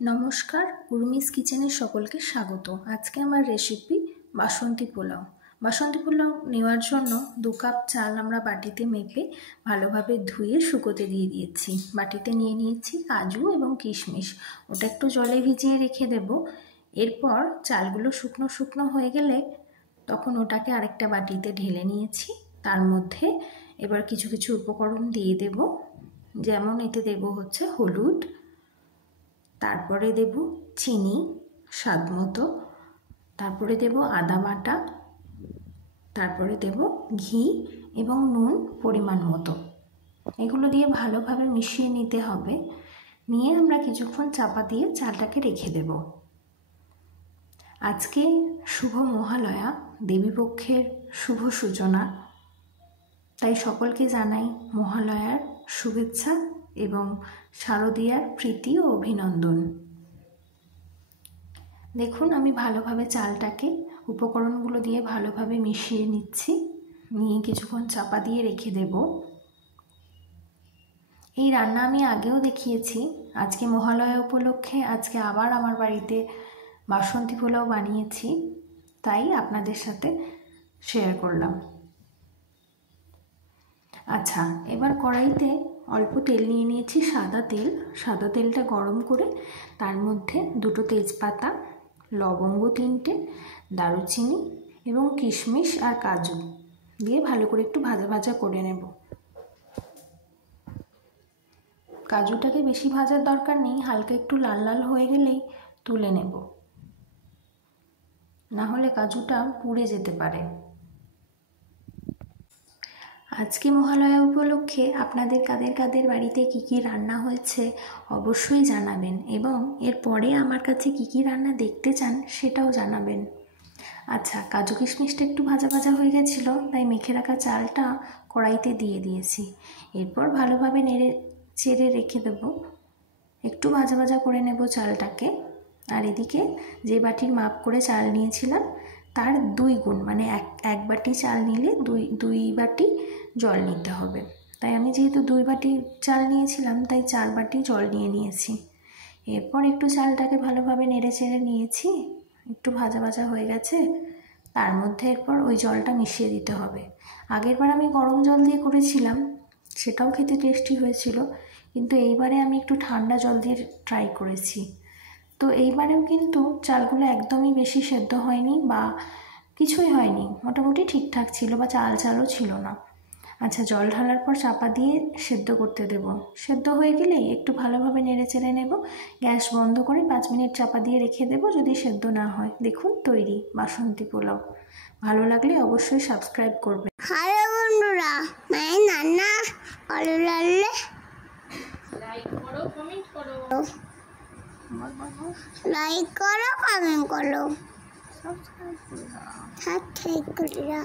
নমস্কার, উর্মিস কিচেনে সকলকে স্বাগত। আজকে আমার রেসিপি বাসন্তী পোলাও। বাসন্তী পোলাও নেওয়ার জন্য 2 কাপ চাল আমরা বাটিতে মেপে ভালোভাবে ধুয়ে শুকোতে দিয়ে দিয়েছি। বাটিতে নিয়ে নিয়েছি কাজু এবং কিশমিশ, ওটা একটু জলে ভিজিয়ে রেখে দেব। এরপর চালগুলো শুকনো শুকনো হয়ে গেলে তখন ওটাকে আরেকটা বাটিতে ঢেলে নিয়েছি। তার মধ্যে এবার কিছু কিছু উপকরণ দিয়ে দেব, যেমন এতে দেব হচ্ছে হলুদ, তারপরে দেব চিনি স্বাদ মতো, তারপরে দেব আদা বাটা, তারপরে দেব ঘি এবং নুন পরিমাণ মতো। এগুলো দিয়ে ভালোভাবে মিশিয়ে নিতে হবে। নিয়ে আমরা কিছুক্ষণ চাপা দিয়ে চালটাকে রেখে দেব। আজকে শুভ মহালয়া, দেবীপক্ষের শুভ সূচনা, তাই সকলকে জানাই মহালয়ার শুভেচ্ছা এবং শারদীয়ার প্রীতি ও অভিনন্দন। দেখুন, আমি ভালোভাবে চালটাকে উপকরণগুলো দিয়ে ভালোভাবে মিশিয়ে নিচ্ছি। নিয়ে কিছুক্ষণ চাপা দিয়ে রেখে দেব। এই রান্না আমি আগেও দেখিয়েছি। আজকে মহালয়া উপলক্ষে আজকে আবার আমার বাড়িতে বাসন্তী পোলাও বানিয়েছি, তাই আপনাদের সাথে শেয়ার করলাম। আচ্ছা, এবার কড়াইতে অল্প তেল নিয়ে নিয়েছি, সাদা তেল। সাদা তেলটা গরম করে তার মধ্যে 2টো তেজপাতা, লবঙ্গ 3টে, দারুচিনি এবং কিশমিশ আর কাজু দিয়ে ভালো করে একটু ভাজা ভাজা করে নেব। কাজুটাকে বেশি ভাজার দরকার নেই, হালকা একটু লাল লাল হয়ে গেলেই তুলে নেব, না হলে কাজুটা পুড়ে যেতে পারে। আজকে মহালয়া উপলক্ষে আপনাদের কাদের কাদের বাড়িতে কী কী রান্না হয়েছে অবশ্যই জানাবেন, এবং এরপরে আমার কাছে কী কী রান্না দেখতে চান সেটাও জানাবেন। আচ্ছা, কাজু কিশমিশটা একটু ভাজা ভাজা হয়ে গেছিলো, তাই মেখে রাখা চালটা কড়াইতে দিয়ে দিয়েছি। এরপর ভালোভাবে নেড়ে চেড়ে রেখে দেব। একটু ভাজা ভাজা করে নেব চালটাকে। আর এদিকে যে বাটির মাপ করে চাল নিয়েছিলাম তার 2 গুণ, মানে এক বাটি চাল নিলে দুই বাটি জল নিতে হবে। তাই আমি যেহেতু 2 বাটি চাল নিয়েছিলাম তাই 4 বাটি জল নিয়ে নিয়েছি। এরপর একটু চালটাকে ভালোভাবে নেড়ে চেড়ে নিয়েছি। একটু ভাজা ভাজা হয়ে গেছে, তার মধ্যে এরপর ওই জলটা মিশিয়ে দিতে হবে। আগেরবার আমি গরম জল দিয়ে করেছিলাম, সেটাও খেতে টেস্টি হয়েছিল, কিন্তু এইবারে আমি একটু ঠান্ডা জল দিয়ে ট্রাই করেছি। তো এইবারেও কিন্তু চালগুলো একদমই বেশি সেদ্ধ হয়নি বা কিছুই হয়নি, মোটামুটি ঠিকঠাক ছিল, বা চালও ছিল না। আচ্ছা, জল ঢালার পর চাপা দিয়ে সেদ্ধ করতে দেব। সেদ্ধ হয়ে গেলেই একটু ভালোভাবে নেড়ে চেড়ে নেব। গ্যাস বন্ধ করে 5 মিনিট চাপা দিয়ে রেখে দেব যদি সেদ্ধ না হয়। দেখুন, তৈরি বাসন্তী পোলাও। ভালো লাগলে অবশ্যই সাবস্ক্রাইব করবেন। হ্যালো বন্ধুরা, মায়ের রান্না ভালো লাগলে লাইক করো, কমেন্ট করো, সাবস্ক্রাইব করো, সাবস্ক্রাইব করো।